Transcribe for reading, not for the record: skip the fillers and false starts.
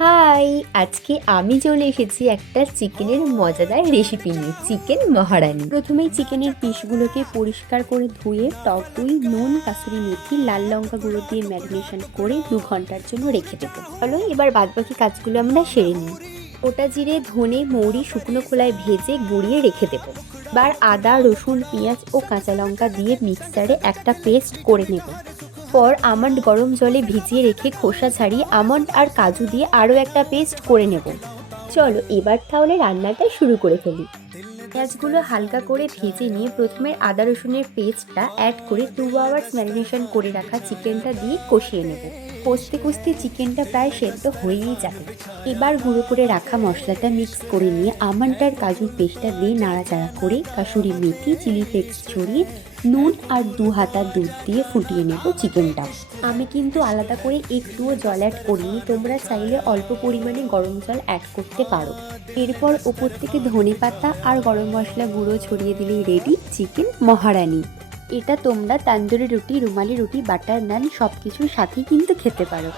High! আজকে আমি চলে এসেছি একটা চিকেনের মজাদার রেসিপি নিয়ে, চিকেন মহারানি। প্রথমেই চিকেনের পিসগুলোকে পরিষ্কার করে ধুয়ে টক দই, নুন, কাসুরি মেথি, লাল লঙ্কা গুঁড়ো দিয়ে ম্যারিনেশন করে 2 ঘন্টার জন্য রেখে দেবো। চলো এবার বাদবাকি কাজগুলো আমরা সেরে নিই। গোটা জিরে, ধনে, মৌরি শুকনো খোলায় ভেজে গুঁড়িয়ে রেখে দেবো। এবার আদা, রসুন, পেঁয়াজ ও কাঁচা লঙ্কা দিয়ে মিক্সারে একটা পেস্ট করে নেব। পর আমন্ড গরম জলে ভিজিয়ে রেখে খোসা ছাড়িয়ে আমন্ড আর কাজু দিয়ে আরও একটা পেস্ট করে নেব। চলো এবার তাহলে রান্নাটা শুরু করে ফেলি। পেঁয়াজগুলো হালকা করে ভেজে নিয়ে প্রথমে আদা রসুনের পেস্টটা অ্যাড করে 2 আওয়ার্স ম্যারিনেশন করে রাখা চিকেনটা দিয়ে কষিয়ে নেব। কষতে কষতে চিকেনটা প্রায় সেদ্ধ হয়েই যাবে। এবার গুঁড়ো করে রাখা মশলাটা মিক্স করে নিয়ে আমন্ড আর কাজুর পেস্টটা দিয়ে নাড়াচাড়া করে কাসুরি মেথি, চিলি ফ্লেক্স ছড়িয়ে নুন আর 2 হাতা দুধ দিয়ে ফুটিয়ে নেব চিকেনটা। আমি কিন্তু আলাদা করে একটুও জল অ্যাড করিনি, তোমরা চাইলে অল্প পরিমাণে গরম জল অ্যাড করতে পারো। এরপর ওপর থেকে ধনেপাতা আর গরম মশলা গুঁড়ো ছড়িয়ে দিলেই রেডি চিকেন মহারানি। এটা তোমরা তান্দুরি রুটি, রুমালি রুটি, বাটার নান সব কিছুর সাথেই কিন্তু খেতে পারো।